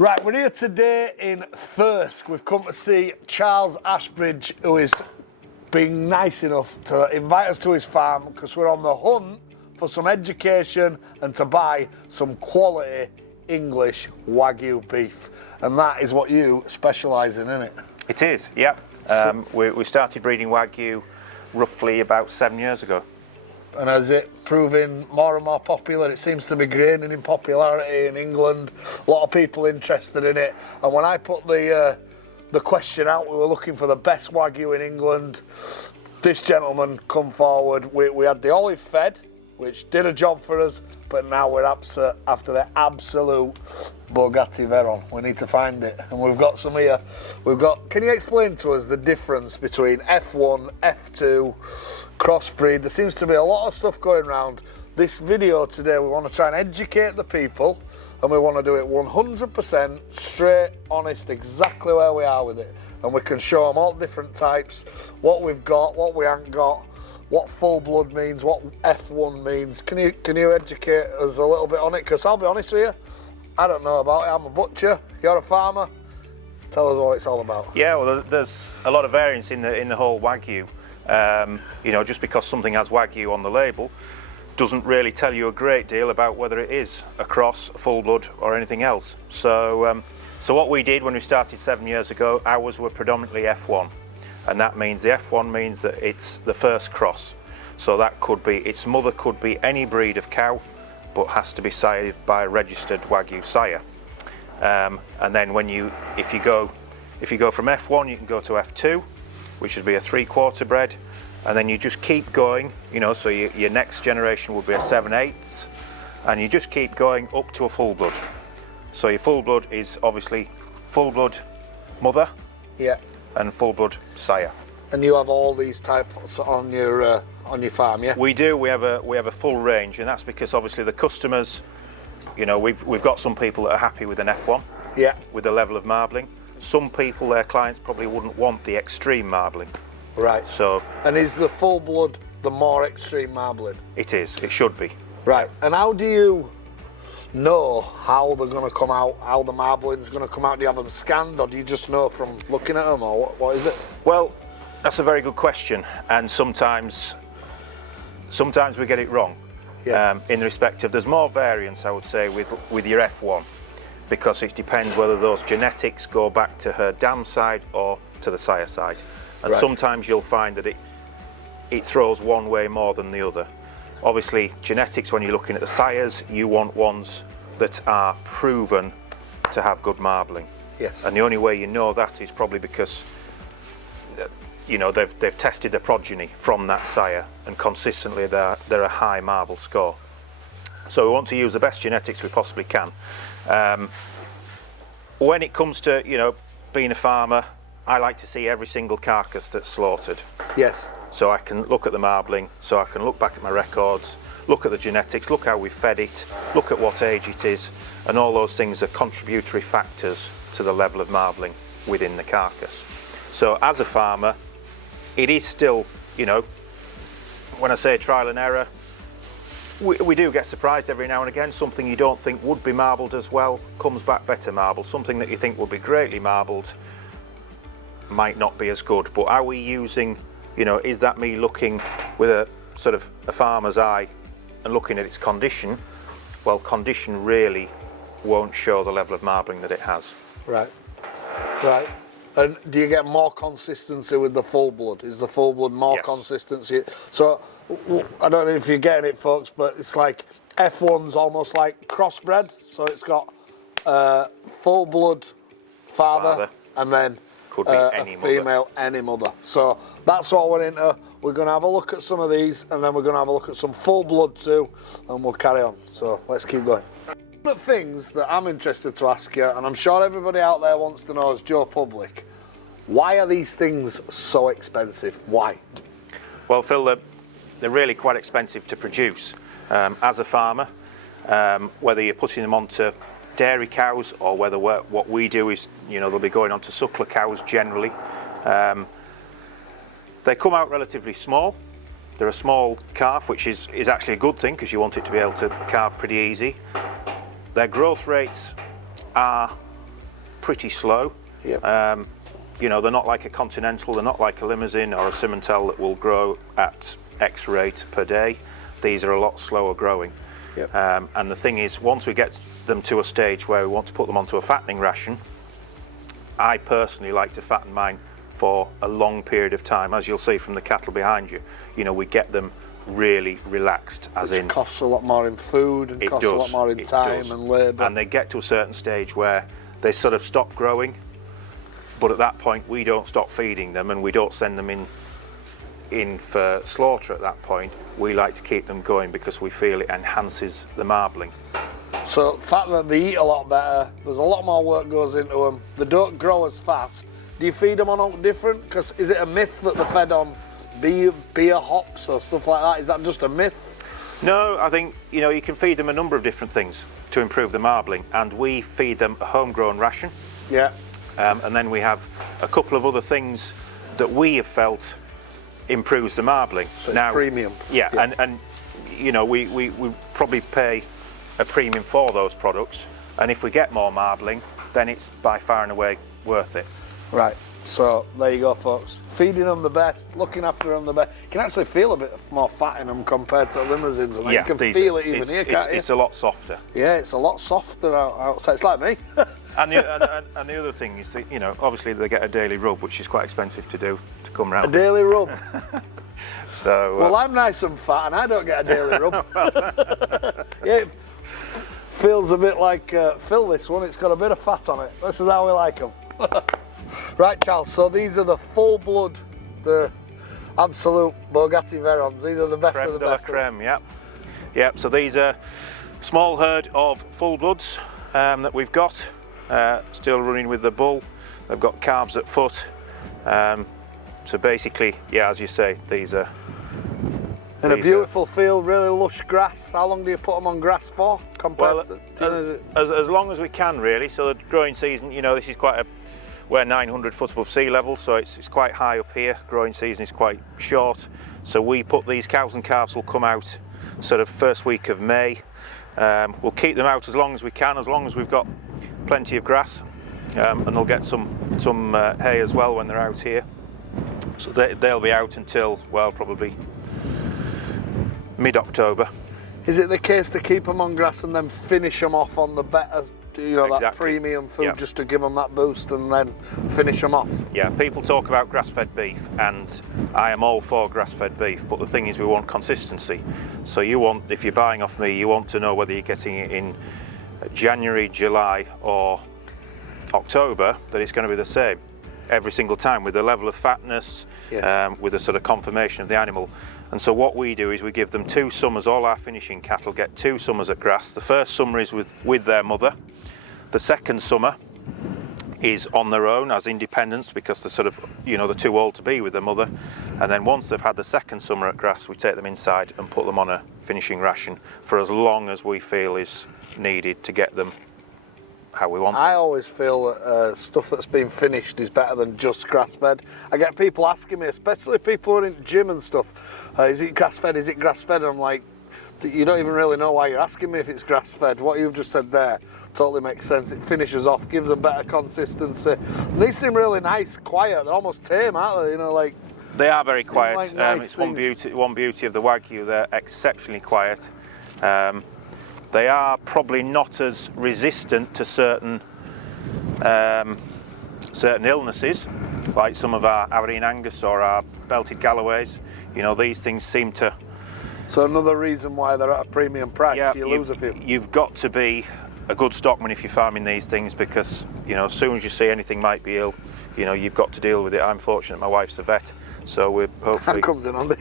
Right, we're here today in Thirsk. We've come to see Charles Ashbridge, who is being nice enough to invite us to his farm because we're on the hunt for some education and to buy some quality English Wagyu beef. And that is what you specialise in, isn't it? It is, yeah. We started breeding Wagyu roughly about 7 years ago. And has it proving more and more popular? It seems to be gaining in popularity in England. A lot of people interested in it. And when I put the question out, we were looking for the best Wagyu in England. This gentleman come forward. We had the olive fed, which did a job for us, but now we're after the absolute Bugatti Veyron. We need to find it. And we've got some here. Can you explain to us the difference between F1, F2, crossbreed? There seems to be a lot of stuff going around. This video today, we want to try and educate the people, and we want to do it 100% straight, honest, exactly where we are with it. And we can show them all different types, what we've got, what we haven't got, what full blood means, what F1 means. Can you educate us a little bit on it? Because I'll be honest with you, I don't know about it. I'm a butcher, you're a farmer. Tell us what it's all about. Yeah, well, there's a lot of variance in the whole Wagyu. You know, just because something has Wagyu on the label doesn't really tell you a great deal about whether it is a cross, a full blood, or anything else. So what we did when we started 7 years ago, ours were predominantly F1, and that means the F1 means that it's the first cross. So that could be, its mother could be any breed of cow, but has to be sired by a registered Wagyu sire. And then if you go from F1, you can go to F2, which would be a 3/4 bred, and then you just keep going, you know, so your next generation would be a 7/8, and you just keep going up to a full blood. So your full blood is obviously full blood mother, yeah, and full blood sire. And you have all these types on your farm, yeah? We do. We have a full range, and that's because obviously the customers, you know, we've got some people that are happy with an F1, yeah, with the level of marbling. Some people, their clients, probably wouldn't want the extreme marbling. Right. So. And is the full blood the more extreme marbling? It is. It should be. Right. And how do you know how they're going to come out, how the marbling's going to come out? Do you have them scanned, or do you just know from looking at them, or what is it? Well, that's a very good question, and sometimes we get it wrong. Yes. In respect of, there's more variance, I would say, with your F1, because it depends whether those genetics go back to her dam side or to the sire side. And right. Sometimes you'll find that it throws one way more than the other. Obviously, genetics, when you're looking at the sires, you want ones that are proven to have good marbling. Yes. And the only way you know that is probably because, you know, they've tested the progeny from that sire, and consistently they're a high marble score. So we want to use the best genetics we possibly can. When it comes to, you know, being a farmer, I like to see every single carcass that's slaughtered. Yes. So I can look at the marbling, so I can look back at my records, look at the genetics, look how we fed it, look at what age it is, and all those things are contributory factors to the level of marbling within the carcass. So as a farmer, it is still, you know, when I say trial and error, we do get surprised every now and again. Something you don't think would be marbled as well comes back better marbled. Something that you think would be greatly marbled might not be as good. But are we using, you know, is that me looking with a sort of a farmer's eye and looking at its condition? Well, condition really won't show the level of marbling that it has. Right. Right. And do you get more consistency with the full blood? Is the full blood more Yes. consistency? So, I don't know if you're getting it, folks, but it's like F1's almost like crossbred. So it's got full blood father. And then could be any a female, any mother. So that's what we're into. We're going to have a look at some of these, and then we're going to have a look at some full blood too, and we'll carry on. So let's keep going. One of the things that I'm interested to ask you, and I'm sure everybody out there wants to know as Joe Public, why are these things so expensive? Why? Well, Phil, they're really quite expensive to produce. As a farmer, whether you're putting them onto dairy cows or whether what we do is, you know, they'll be going onto suckler cows generally. They come out relatively small. They're a small calf, which is actually a good thing because you want it to be able to calve pretty easy. Their growth rates are pretty slow. Yep. You know, they're not like a Continental, they're not like a Limousin or a Simmental that will grow at X rate per day. These are a lot slower growing. Yep. And the thing is, once we get them to a stage where we want to put them onto a fattening ration, I personally like to fatten mine for a long period of time. As you'll see from the cattle behind you, you know, we get them really relaxed, as Which in costs a lot more in food and costs a lot more in time and labour. And they get to a certain stage where they sort of stop growing, but at that point we don't stop feeding them and we don't send them in for slaughter at that point. We like to keep them going because we feel it enhances the marbling. So the fact that they eat a lot better, there's a lot more work goes into them, they don't grow as fast. Do you feed them on something different? Because is it a myth that they're fed on beer hops or stuff like that? Is that just a myth? No, I think, you know, you can feed them a number of different things to improve the marbling, and we feed them a homegrown ration. Yeah. And then we have a couple of other things that we have felt improves the marbling. So it's premium. Yeah, yeah. And you know, we probably pay a premium for those products, and if we get more marbling, then it's by far and away worth it. Right, so there you go, folks. Feeding them the best, looking after them the best. You can actually feel a bit more fat in them compared to limousines, and yeah, you can feel it even here, can't you? It's a lot softer. Yeah, it's a lot softer outside. It's like me. And the other thing is that, you know, obviously they get a daily rub, which is quite expensive to do to come round. A daily rub. So. Well, I'm nice and fat, and I don't get a daily rub. Yeah, it feels a bit like Phil. This one, it's got a bit of fat on it. This is how we like them. Right, Charles. So these are the full blood, the absolute Bugatti Verons. These are the best of the best. Creme, yep. Yep. So these are small herd of full bloods that we've got. Still running with the bull. They've got calves at foot. So basically, yeah, as you say, these are. In a beautiful field, really lush grass. How long do you put them on grass for? Compared to as long as we can, really. So the growing season, you know, this is we're 900 foot above sea level, so it's quite high up here. Growing season is quite short, so we put these cows and calves will come out sort of first week of May. We'll keep them out as long as we can, as long as we've got plenty of grass, and they'll get some hay as well when they're out here. So they'll be out until, well, probably mid-October. Is it the case to keep them on grass and then finish them off on the better, you know, Exactly. that premium food, Yep. just to give them that boost and then finish them off? Yeah, people talk about grass-fed beef, and I am all for grass-fed beef, but the thing is we want consistency. So if you're buying off me, you want to know whether you're getting it in January, July or October, that it's going to be the same every single time, with the level of fatness, Yeah. with a sort of confirmation of the animal. And so what we do is we give them 2 summers. All our finishing cattle get 2 summers at grass. The first summer is with their mother. The second summer is on their own as independents, because they're sort of, you know, they're too old to be with their mother. And then once they've had the second summer at grass, we take them inside and put them on a finishing ration for as long as we feel is needed to get them how we want them. I always feel that stuff that's been finished is better than just grass-fed. I get people asking me, especially people who are in the gym and stuff, is it grass-fed, is it grass-fed? I'm like, you don't even really know why you're asking me if it's grass-fed. What you've just said there totally makes sense. It finishes off, gives them better consistency. And these seem really nice, quiet. They're almost tame, aren't they? You know, like. They are very quiet. Like nice It's one beauty of the Wagyu. They're exceptionally quiet. They are probably not as resistant to certain illnesses, like some of our Aberdeen Angus or our belted Galloways. You know, these things seem to. So another reason why they're at a premium price, Yeah, you lose a few. You've got to be a good stockman if you're farming these things, because, you know, as soon as you see anything might be ill, you know, you've got to deal with it. I'm fortunate my wife's a vet, so we're hopefully. That comes in handy.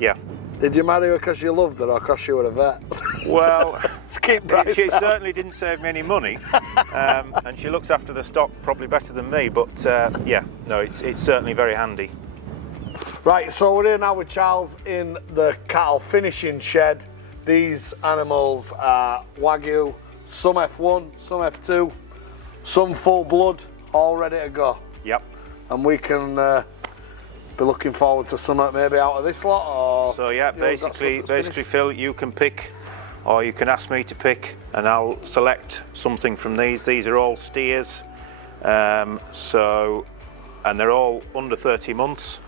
Yeah. Did you marry her because you loved her or because she were a vet? Well, Let's keep price she down. certainly didn't save me any money, and she looks after the stock probably better than me. But yeah, no, it's certainly very handy. Right, so we're here now with Charles in the cattle finishing shed. These animals are Wagyu, some F1, some F2, some full blood, all ready to go. Yep. And we can be looking forward to some maybe out of this lot, or. So yeah, basically, Phil, you can pick or you can ask me to pick and I'll select something from these. These are all steers, and they're all under 30 months.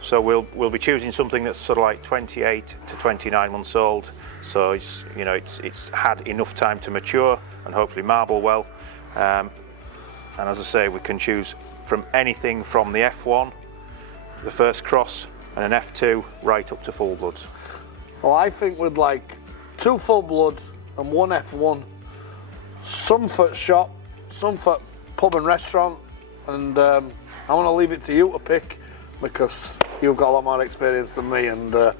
So we'll be choosing something that's sort of like 28 to 29 months old. So it's had enough time to mature and hopefully marble well. And as I say, we can choose from anything from the F1, the first cross, and an F2 right up to full bloods. Well, I think we'd like 2 full blood and 1 F1, some for shop, some for pub and restaurant, and I want to leave it to you to pick because you've got a lot more experience than me, and I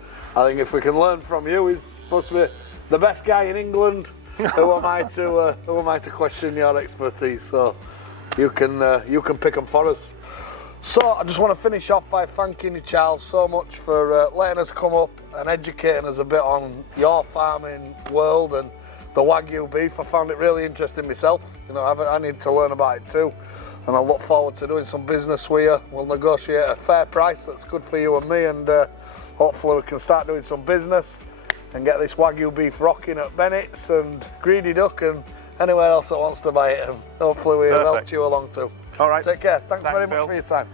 think if we can learn from you, he's supposed to be the best guy in England. Who am I to question your expertise? So you can pick them for us. So I just want to finish off by thanking you, Charles, so much for letting us come up and educating us a bit on your farming world and the Wagyu beef. I found it really interesting myself. I need to learn about it too, and I look forward to doing some business with you. We'll negotiate a fair price that's good for you and me, and hopefully we can start doing some business and get this Wagyu beef rocking at Bennett's and Greedy Duck and anywhere else that wants to buy it, and hopefully we've helped you along too. All right. Take care. Thanks very much Phil. for your time.